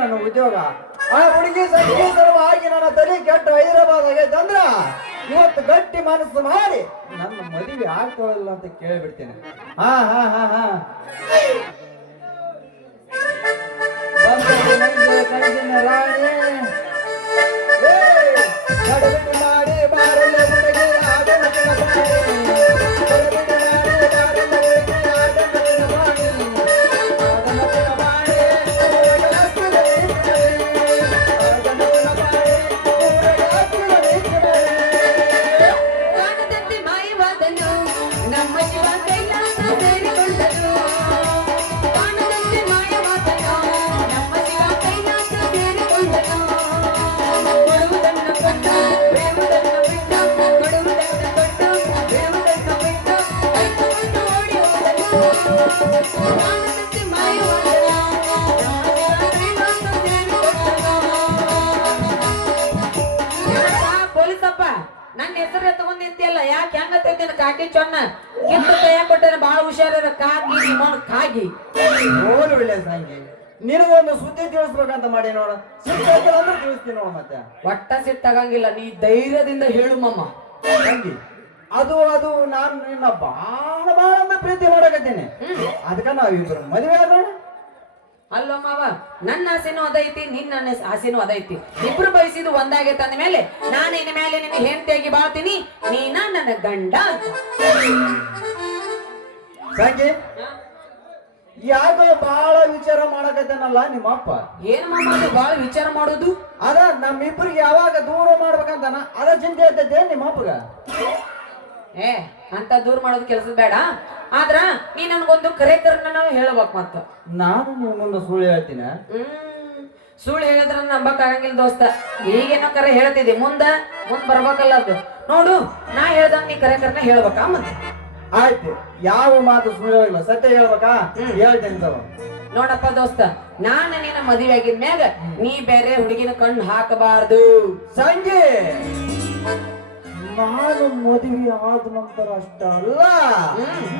ನನ್ನ ಉದ್ಯೋಗ. ಆ ಹುಡುಗಿ ಸಂಖ್ಯೆ ಸಲುವಾಗಿ ನನ್ನ ತಲೆ ಕೆಟ್ಟು ಹೈದರಾಬಾದ್ ಆಗೈತೆ ಅಂದ್ರ ಇವತ್ತು ಗಟ್ಟಿ ಮನಸ್ಸು ಮಾಡಿ ನನ್ನ ಮದುವೆ ಆಗ್ತಾವಲ್ಲ ಅಂತ ಕೇಳಿಬಿಡ್ತೇನೆ. ಹಾ ಹಾ ಹಾ ಹಾ ಕನಸಿನ ರಾಣಿ ಕಡಬಿಟ್ಟು ಮಾಡಿ ಬಾರಲ್ಲ ಹುಡುಗಿ ಆಟನ ಕಾಕಿ ಚೊನ್ನ ಗಿಫ್ಟ್ ಕೈಯ ಕೊಟ್ಟರೆ ಬಹಳ ಹುಷಾರ ಕಾಗಿ ನಿಮ್ಮನ್ ಕಾಗಿ ನೋಡು ಒಳ್ಳೆ ಸಂಖ್ಯೆ ನಿನಗೊಂದು ಸುದ್ದಿ ತಿಳಿಸ್ಬೇಕಂತ ಮಾಡಿ ನೋಡ ಸಿಟ್ಟಾಗಿಲ್ಲ ಅಂದ್ರೆ ತಿಳಿಸ್ತೀನಿ ನೋಡ. ಮತ್ತೆ ಒಟ್ಟ ಸಿಟ್ಟಾಗಂಗಿಲ್ಲ, ನೀ ಧೈರ್ಯದಿಂದ ಹೇಳು ಮಮ್ಮ. ತಂಗಿ ಅದು ಅದು ನಾನು ನಿನ್ನ ಬಹಳ ಬಹಳ ಪ್ರೀತಿ ಮಾಡಕತ್ತೀನಿ. ಅದಕ್ಕ ನಾವಿಬ್ರು ಮದುವೆ ಆಗೋಣ. ಅಲ್ಲೋ ಮಾವ, ನನ್ನ ಆಸೆನೂ ಅದೈತಿ, ನಿನ್ನ ಆಸೆನೂ ಅದೈತಿ. ಇಬ್ರು ಬಯಸಿದ್ದು ಒಂದಾಗೈತೆ ಅಂದ ಮೇಲೆ ನಾನು ಇನ್ನ ಮೇಲೆ ನಿನ್ನ ಹೆಂಡತಿಯಾಗಿ ಬಾಳ್ತೀನಿ, ನೀನ ನನ್ನ ಗಂಡ ಅಂತ. ಸಂಗಿ ಯಾಕೆ ಬಹಳ ವಿಚಾರ ಮಾಡಕತ್ತೇನಲ್ಲ ನಿಮ್ಮಪ್ಪ? ಏನ್ ಮಾಮ ಅದು ಬಹಳ ವಿಚಾರ ಮಾಡೋದು? ಅದ ನಮ್ಮಿಬ್ರಿಗೆ ಯಾವಾಗ ದೂರ ಮಾಡ್ಬೇಕಂತಾನ ಅದ ಚಿಂತೆ ಇರ್ತೈತೆ ನಿಮ್ಮಪ್ಪಗ. ಅಂತ ದೂರ ಮಾಡೋದು ಕೆಲಸ ಬೇಡ, ಆದ್ರ ನೀ ನನ್ಗೊಂದು ಕರೆಕ್ಟರ್ನ ನಾವು ಹೇಳ್ಬೇಕು. ಮತ್ತ ನಾನು ನೀವು ಮುಂದೆ ಸುಳ್ಳು ಹೇಳ್ತೀನಿ. ಸುಳ್ಳು ಹೇಳಿದ್ರ ನಂಬಕ್ ಆಗಂಗಿಲ್ಲ ದೋಸ್ತ. ಈಗೇನೋ ಕರೆ ಹೇಳ್ತಿದ್ದಿ, ಮುಂದ್ ಬರ್ಬೇಕಲ್ಲ ಅದು. ನೋಡು, ನಾ ಹೇಳ್ದಂಗ ನೀ ಕರೆಕ್ಟರ್ನ ಹೇಳ್ಬೇಕಾ? ಮತ್ತೆ ಆಯ್ತು, ಯಾವ ಮಾತು ಸುಳ್ಳು ಹೇಳಿಲ್ಲ, ಸತ್ಯ ಹೇಳ್ಬೇಕಾ? ಹೇಳ್ತೇನೆ. ನೋಡಪ್ಪ ದೋಸ್ತ, ನಾನು ನಿನ್ನ ಮದುವೆ ಆಗಿದ ಮ್ಯಾಗ ನೀ ಬೇರೆ ಹುಡುಗಿನ ಕಣ್ಣು ಹಾಕಬಾರ್ದು. ಸಂಜೆ ನಾನು ಮದುವೆ ಆದ ನಂತರ ಅಷ್ಟ ಅಲ್ಲ,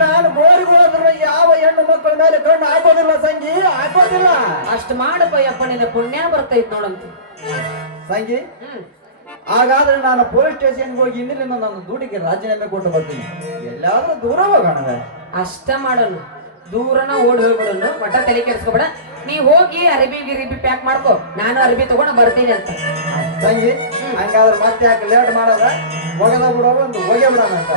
ನಾನು ಗೋರಿಗೆ ಹೋದ್ರೆ ಯಾವ ಹೆಣ್ಣು ಮಕ್ಕಳ ಮೇಲೆ ಕಣ್ಣು ಹಾಕೋದಿಲ್ಲ ಸಂಗಿ, ಹಾಕೋದಿಲ್ಲ. ಅಷ್ಟ್ ಮಾಡಪ್ಪಯ್ಯಪ್ಪ, ನಿನ್ನ ಪುಣ್ಯ ಬರ್ತೈತ್ ನೋಡಂತ ಸಂಗಿ. ಹಾಗಾದ್ರೆ ನಾನು ಪೊಲೀಸ್ ಸ್ಟೇಷನ್ಗೆ ಹೋಗಿ ಇಂದಿನಿಂದ ನನ್ನ ಡ್ಯೂಟಿಗೆ ರಾಜೀನಾಮೆ ಕೊಟ್ಟು ಬರ್ತೀನಿ. ಎಲ್ಲಾದ್ರೂ ದೂರ ಹೋಗೋಣ. ಅಷ್ಟ ಮಾಡೋಣ, ದೂರನ ಓಡಿ ಹೋಗ್ಬಿಡೋಣ. ಮಠ ತಲೆ ಕೆಡಿಸ್ಕೊಬೇಡ. ನೀ ಹೋಗಿ ಗಿರಿಬಿ ಪ್ಯಾಕ್ ಮಾಡ್ಕೋ, ನಾನು ಅರಬಿ ತಗೊಂಡು ಬರ್ತೀನಿ ಅಂತ. ತಂಗಿ ಹಂಗಾದ್ರೆ ಮತ್ತೆ ಯಾಕೆ ಲೇಟ್ ಮಾಡೋದ? ಹೋಗದ ಬಿಡೋ, ಒಂದು ಹೋಗೇ ಬಿಡೋಣ ಅಂತ.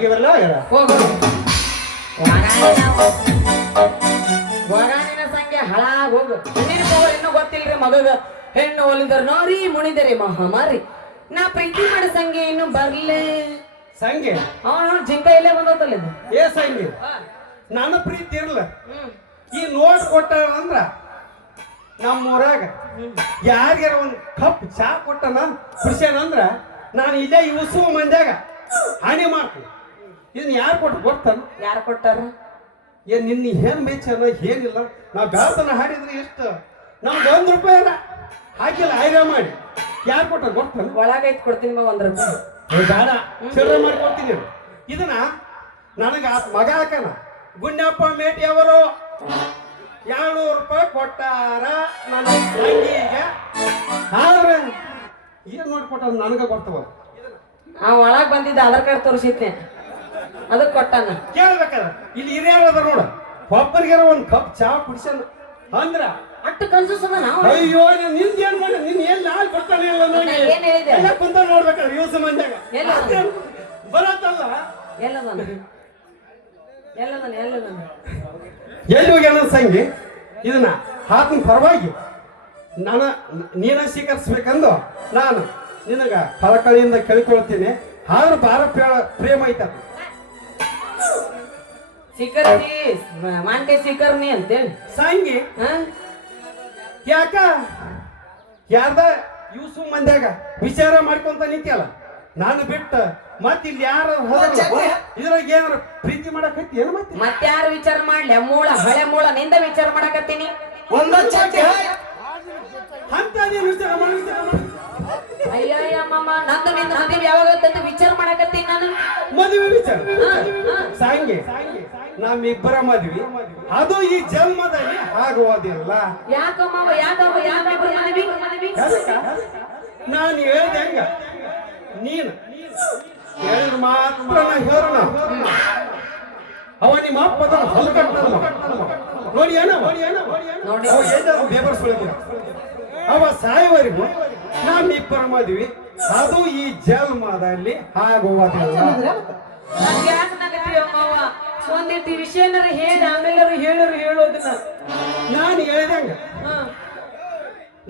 ಹೋಗಿ ಬರಲ್ಲ ಹೋಗು ಒಗಾನಿನ ಸಂಖ್ಯೆ ಹಳಾಗ್ ಹೋಗು ಹೆಣ್ಣಿನ ಪವರ್ ಇನ್ನೂ ಗೊತ್ತಿಲ್ರಿ ಮಗಗ ಹೆಣ್ಣು ಒಲಿದರ್ ನೋರಿ ಮುಣಿದರೆ ಮಹಾಮಾರಿ ನಾ ಪ್ರೀತಿ ಮಾಡೋ ಸಂಖ್ಯೆ ಇನ್ನು ಬರ್ಲಿ ಸಂಗೆ ಅವನು ಜಿಂಕ ಇಲ್ಲೇ ಬಂದೋತಲ್ಲ ಇದು ಏ ಸಂಗೆ ನನ್ನ ಪ್ರೀತಿ ಇರ್ಲ ಈ ನೋಟ್ ಕೊಟ್ಟ ಅಂದ್ರ ನಮ್ಮ ಊರಾಗ ಯಾರಿಗಾರ ಒಂದ್ ಕಪ್ ಚಾ ಕೊಟ್ಟನ ಕುಡ್ಸ್ಯಾನಂದ್ರ ನಾನು ಇಲ್ಲೇ ಇವ್ಸು ಮಂದ್ಯಾಗ ಹಾನಿ ಮಾಡ್ತೀನಿ ಇದನ್ನ ಯಾರು ಕೊಟ್ಟು ಗೊತ್ತಾನ ಯಾರು ಕೊಟ್ಟಾರ ಏನ್ ನಿನ್ನ ಏನ್ ಬೇಚನ ಏನಿಲ್ಲ ನಾವು ಬೆಳತನ ಹಾಡಿದ್ರೆ ಎಷ್ಟು ನಮ್ಗೆ ₹1 ಹಾಕಿಲ್ಲ ಆಯ್ದ ಮಾಡಿ ಯಾರು ಕೊಟ್ಟ ಗೊತ್ತಾನ ಒಳಗೈತ್ ಕೊಡ್ತೀನಿ ಮಗ ₹1 ಬೇಡ ಚಿಲ್ಲರೆ ಮಾಡ್ಕೊಡ್ತೀನಿ ಇದನ್ನ ನನಗ ಮಗ ಹಾಕನ ಗುಂಡಪ್ಪ ಮೇಟಿ ಅವರು ₹200 ಕೊಟ್ಟಾರ ನನ್ನ ತಂಗಿಗೆ ಆದ್ರೆ ಏನ್ ನೋಡ್ಕೊಟ್ಟ ನನಗ ಗೊತ್ತವ ಆ ಒಳಗ್ ಬಂದಿದ್ದ ಆಧಾರ್ ಕಾರ್ಡ್ ತೋರಿಸಿದ್ನೆ ಅದಕ್ಕೆ ಕೊಟ್ಟಾನ ಕೇಳ್ಬೇಕದ ಇಲ್ಲಿ ಹಿರಿಯರ ನೋಡ ಒಬ್ಬರಿಗಾರ ಒಂದ್ ಕಪ್ ಚಾ ಕುಡಿಸನ ಅಂದ್ರ ಅಟ್ಟು ಕನ್ಸದ ನಾವು ಅಯ್ಯೋ ನಿಂದ ಏನ್ ಮಾಡಿ ನಿನ್ ಏನ್ ನಾಲ್ ಕೊಡ್ತಾನೆ ಇಲ್ಲ ನೋಡಿ ಏನ್ ಹೇಳಿದೆ ಎಲ್ಲ ಕುಂತ ನೋಡ್ಬೇಕಾದ್ರೆ ಯೂಸ್ ಮಂದ್ಯಾಗ ಎಲ್ಲ ಬರತ್ತಲ್ಲ ಎಲ್ಲದನ ಎಲ್ಲದನ ಎಲ್ಲದನ ಎಲ್ಲಿ ಹೋಗ್ಯಾನ ಸಂಗಿ ಇದನ್ನ ಹಾಕನ್ ಪರವಾಗಿ ನೀನ ಸ್ವೀಕರಿಸ್ಬೇಕಂದು ನಾನು ನಿನಗ ಕಳಕಳಿಯಿಂದ ಕೇಳ್ಕೊಳ್ತೀನಿ ಆದ್ರೂ ಬಾರ ಪ್ರೇಮ ಐತ ಸಿಕ್ಕರ್ನಿ ಮಾನ್ಕಾಯಿ ಸಿಕ್ಕರ್ನಿ ಅಂತೇಳಿ ಸಂಗಿ ಯಾಕ ಯಾರ್ದ ಯೂಸು ಮಂದ್ಯಾಗ ವಿಚಾರ ಮಾಡ್ಕೊಂತ ನಿಂತಿಯಲ್ಲ ನಾನು ಬಿಟ್ಟ ಮತ್ ಇಲ್ಲಿ ಯಾರ ಇದ್ರಾಗ ಏನಾರ ಪ್ರೀತಿ ಮಾಡಕತ್ತಿ ಏನು ಮತ್ತೆ ಯಾರು ವಿಚಾರ ಮಾಡ್ಲಿ ಮೂಳ ಹಳೆ ಮೂಳ ನಿಂದ ವಿಚಾರ ಮಾಡಕತ್ತೀನಿ ಅಂತ ವಿಚಾರ ಅಯ್ಯಯ್ಯ ಮಮ್ಮ ನಂದು ನಿಂದ ಮದುವೆ ಯಾವಾಗ ವಿಚಾರ ಮಾಡಕತ್ತೀನಿ ನಾನು ಮದುವೆ ವಿಚಾರ ಸಾಂಗೆ ನಮ್ಮಿಬ್ಬರ ಮದ್ವಿ ಅದು ಈ ಜನ್ಮದಲ್ಲಿ ಆಗುವುದಿಲ್ಲ ಯಾಕಮ್ಮ ಯಾಕಮ್ಮ ಯಾಕಿಬ್ರು ಮದುವೆ ನಾನು ಹೇಳ್ದೆ ಹೆಂಗ ನೀನು ಹೇಳಿದ್ರ ಮಾತ್ರ ನಾ ಹೇಳೋಣ ಅವ ನಿಮ್ಮ ಅಪ್ಪದ ಹೊಲಕಟ್ಟಲ್ಲ ನೋಡಿ ಏನ ಬೇಬರ್ಸ್ಕೊಳ್ತೀನಿ ಅವ ಸಾಯುವವರೆಗೂ ನಮ್ಮಿಬ್ಬರ ಮದ್ವಿ ಅದು ಈ ಜನ್ಮದಲ್ಲಿ ಆಗುವುದಿಲ್ಲ ಒಂದಿಟ್ಟು ವಿಷಯನಾರ ಹೇಳಿ ಆಮೇಲೆ ಹೇಳೋದನ್ನ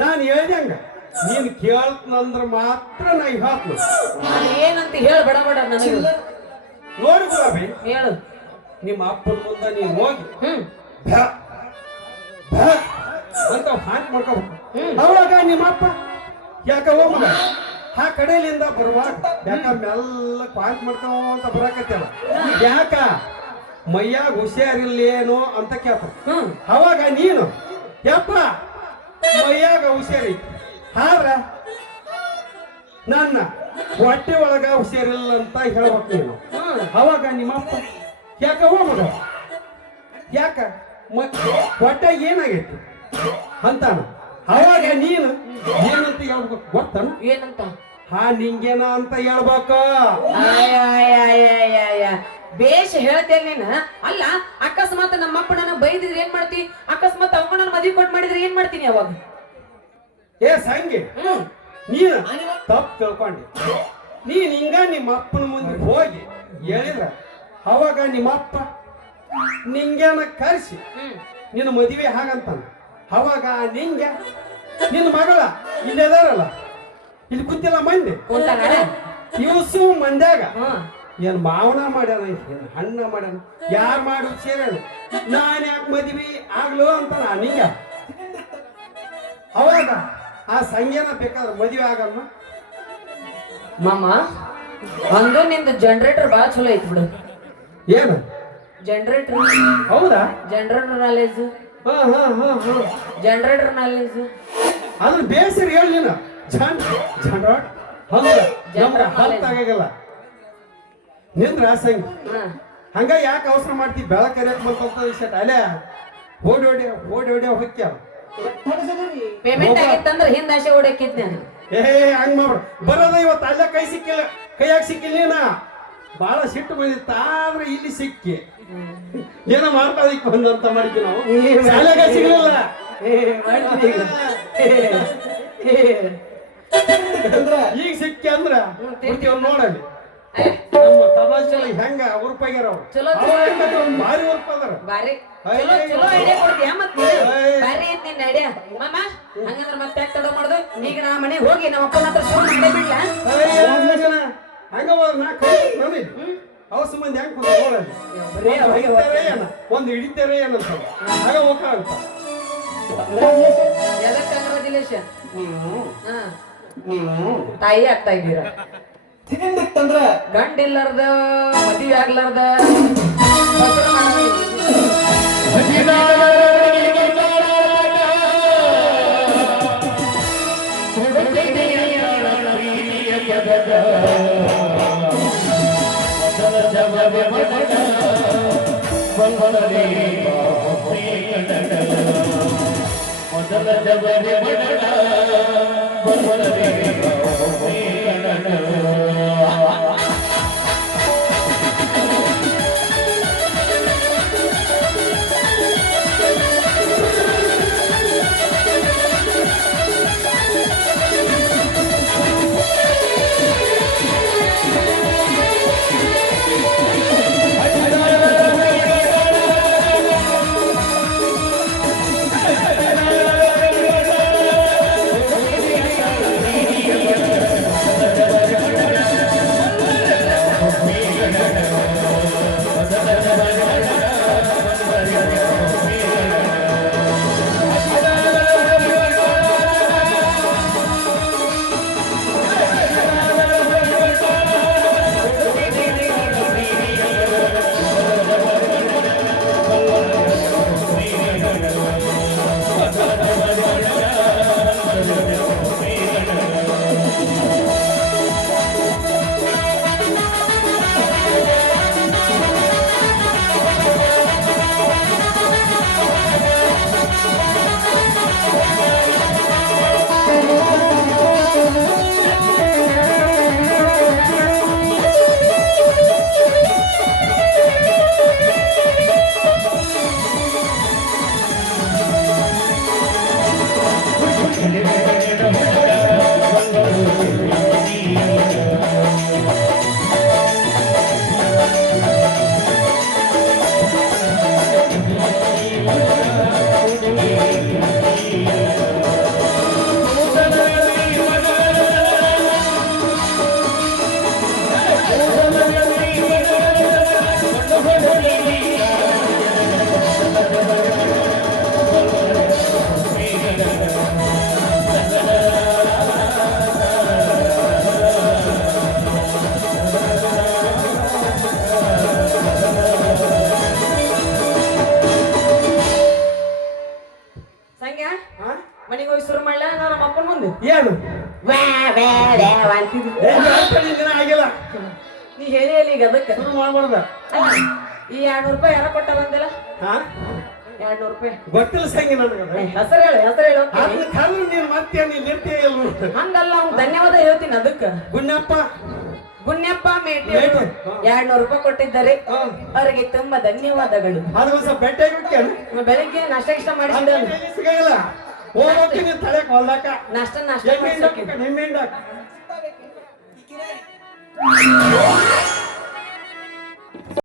ನಾನು ಹೇಳ್ದಂಗ ನೀನ್ ಕೇಳ್ತಂದ್ರ ಮಾತ್ರ ನಾ ಹೇಳ್ತೀನಿ ಏನಂತ ಹೇಳ ಬಡ ಬಡ ನನಗೆ ನೋಡಿ ಗುಲಾಬಿ ಹೇಳು ನಿಮ್ಮ ಅಪ್ಪನ ಮುಂದೆ ನೀನ್ ಹೋಗಿ ಅಂತ ಹಾಕಿ ಮಾಡ್ಕೋಬೇಕು ಅವಾಗ ನಿಮ್ಮ ಅಪ್ಪ ಯಾಕ ಹೋಗ ಆ ಕಡೆಯಿಂದ ಬರುವಾಗ ಯಾಕ ಮೆಲ್ಲ ಪಾಯಿಂಟ್ ಮಾಡ್ಕೊಂತ ಬರಾಕತ್ತಲ್ಲ ಯಾಕ ಮೈಯಾಗ ಹುಷಾರಿಲ್ಲೇನೋ ಅಂತ ಕೇಳ್ತ ಅವಾಗ ನೀನು ಯಪ್ಪ ಮೈಯಾಗ ಹುಷಾರಿ ಆದ್ರ ನನ್ನ ಹೊಟ್ಟೆ ಒಳಗ ಹುಷಾರಿಲ್ಲ ಅಂತ ಹೇಳ್ಬೇಕು ನೀನು ಅವಾಗ ನಿಮ್ಮಪ್ಪ ಯಾಕ ಹೋಗ ಯಾಕ ಹೊಟ್ಟೆ ಏನಾಗೈತಿ ಅಂತಾನ ಅವಾಗ ನೀನು ಏನಂತ ಹೇಳ್ಬೇಕು ಗೊತ್ತಾನ ಏನಂತ ಹಾ ನಿಂಗೇನ ಅಂತ ಹೇಳ್ಬೇಕು ಬೇಷ್ ಹೇಳ್ತೇನೆ ನೀನ ಅಲ್ಲ ಅಕಸ್ಮಾತ್ ನಮ್ಮಪ್ಪ ನನ್ನ ಬೈದಿದ್ರೆ ಏನ್ ಮಾಡ್ತಿ ಅಕಸ್ಮಾತ್ ಅವ ನನ್ನ ಮದ್ವಿ ಕೊಟ್ಟು ಮಾಡಿದ್ರೆ ಏನ್ ಮಾಡ್ತೀನಿ ಅವಾಗ ಏ ಸಂಗಿ ನೀನು ತಪ್ಪು ತಿಳ್ಕೊಂಡಿ ನೀನ್ ಹಿಂಗ ನಿಮ್ಮ ಅಪ್ಪನ ಮುಂದೆ ಹೋಗಿ ಹೇಳಿದ್ರ ಅವಾಗ ನಿಮ್ಮಪ್ಪ ನಿಂಗೇನ ಕರ್ಸಿ ನಿನ್ನ ಮದುವೆ ಹಾಗಂತಾನ ಅವಾಗ ನಿಂಗೆ ನಿನ್ನ ಮಗಳ ಇಲ್ಲೇದಾರಲ್ಲ ಇಲ್ಲಿ ಕುಂತಿಲ್ಲ ಮಂದಿ ಇವ್ಸು ಮಂದ್ಯಾಗ ಏನ್ ಮಾವನ ಮಾಡ್ಯಾನ ಏನ್ ಹಣ್ಣ ಮಾಡ್ಯಾನ ಯಾರು ಮಾಡಿ ಸೇರ್ಯಾನ ನಾನ್ ಯಾಕೆ ಮದ್ವಿ ಆಗ್ಲು ಅಂತ ನಿಂಗ ಅವಾಗ ಆ ಸಂಖ್ಯೆನ ಬೇಕಾದ್ರೆ ಮದುವೆ ಆಗಲ್ಲ ಮಾಮ ಒಂದು ನಿಂದು ಜನರೇಟರ್ ಬಹಳ ಚಲೋ ಐತಿ ಬಿಡು ಏನು ಜನರೇಟರ್ ಹೌದಾ ಜನರೇಟರ್ ನಾಲೆಜ್ ಜನರೇಟರ್ ನಾಲೆಜ್ ಅದ್ರ ಬೇಸರಿ ಹೇಳಿ ನೀನು ಜನರೇಟ್ ಹಂಗಾಗಲ್ಲ ನಿಂದ್ರ ಸಂಗ್ ಹಂಗ ಯಾಕೆ ಅವಸರ ಮಾಡ್ತಿ ಬೆಳಕರಿಯಕ್ ಬಂತ ಅಲ್ಲೇ ಓಡಿ ಹೊಕ್ಕ್ಯ ಪೇಮೆಂಟ್ ಆಗಿತ್ತಂದ್ರೆ ಹಿಂದ ಆಸೆ ಓಡಕ್ಕಿದ್ದೆ ಏ ಹಂಗ ಮಾಡ್ರ ಬರೋದ ಇವತ್ತು ಅಲ್ಲೇ ಕೈಯಾಗ ಸಿಕ್ಕಿಲ್ಲ ನೀನ ಬಾಳ ಸಿಟ್ಟು ಬಂದಿತ್ತ ಆದ್ರೆ ಇಲ್ಲಿ ಸಿಕ್ಕಿ ಏನೋ ಮಾಡ್ಕೊಳ್ಳಿಕ್ ಬಂದಂತ ಮಾಡಿದ್ವಿ ನಾವು ಶಾಲೆಗೆ ಸಿಗ್ಲಿಲ್ಲ ಈಗ ಸಿಕ್ಕಿ ಅಂದ್ರ ನೋಡಲಿ ನಮ್ಮ ತಮಾಷೆ ಒಳಗೆ ಹೆಂಗ ಉರುಪಾಗ್ಯಾರ ಅವ್ರು ಚಲೋ ಚಲೋ ಭಾರಿ ಉರುಪದಾರ ಬಾರಿ ಚಲೋ ಚಲೋ ಐಡಿಯಾ ಕೊಡ್ತೀಯ ಮತ್ತೆ ಬಾರಿ ಐತ್ ನಿನ್ನ ಐಡಿಯಾ ಮಾಮ ಹಂಗಂದ್ರ ಮತ್ತೆ ಯಾಕೆ ತಡ ಮಾಡುದು ಈಗ ನಾ ಮನೆಗೆ ಹೋಗಿ ನಮ್ಮ ಅಪ್ಪನ ಹತ್ರ ಶುರು ಮಾಡೇ ಬಿಡ್ಲ ಹಂಗ ನಾ ಕೈ ನಮಗೆ ಅವಸ ಮಂದಿ ಹೆಂಗ್ ಒಂದು ಹಿಡಿತಾರೆ ಏನಂತ ಆಗ ಹೋಗ ಅಂತ ಎದಕ್ಕೆ ಕಂಗ್ರಾಚುಲೇಷನ್ ತಾಯಿ ಆಗ್ತಾ ಇದ್ದೀರಾ ತಿಂದಿತ್ತಂದ್ರ ಗಂಡಿಲ್ಲಾರ್ದ ಮದುವೆ ಆಗ್ಲಾರ್ದ ಮನೆಗೆ ಹೋಗಿ ಶುರು ಮಾಡ್ಲ ನಮ್ಮ ಅಪ್ಪನ ಮುಂದೆ ಏನು ಆಗಿಲ್ಲ ನೀ ಹೇಳಿ ಅಲ್ಲಿ ಈಗ ಅದಕ್ಕೆ ಶುರು ಮಾಡ್ಬಾರ್ದ ಈ 200 ರೂಪಾಯಿ ಯಾರ ಕೊಟ್ಟ ಬಂದಿಲ್ಲ ಹಾ 200 ರೂಪಾಯಿ ಗೊತ್ತಿಲ್ಲ ಸಂಗಿ ನನಗೆ ಹೆಸರು ಹೇಳು ಅದ್ರ ಕಾರಣ ನೀನ್ ಮತ್ತೆ ನೀನ್ ಇರ್ತೀಯ ಹಂಗಲ್ಲ ಅವ್ನು ಧನ್ಯವಾದ ಹೇಳ್ತೀನಿ ಅದಕ್ಕ ಗುಣ್ಯಪ್ಪ ಮೇಟಿ 200 ರೂಪಾಯಿ ಕೊಟ್ಟಿದ್ದಾರೆ ಅವರಿಗೆ ತುಂಬಾ ಧನ್ಯವಾದಗಳು ಅದೊಂದ್ಸ ಬೆಟ್ಟ ಬೆಳಿಗ್ಗೆ ನಾಷ್ಟ ಇಷ್ಟ ಮಾಡಿಸಿದ ಸಿಗಲ್ಲ ಹೋಗಿ ತಲೆಕ್ ಹೊಲ್ದಾಕ ನಾಷ್ಟ ನಿಮ್ಮಿಂದ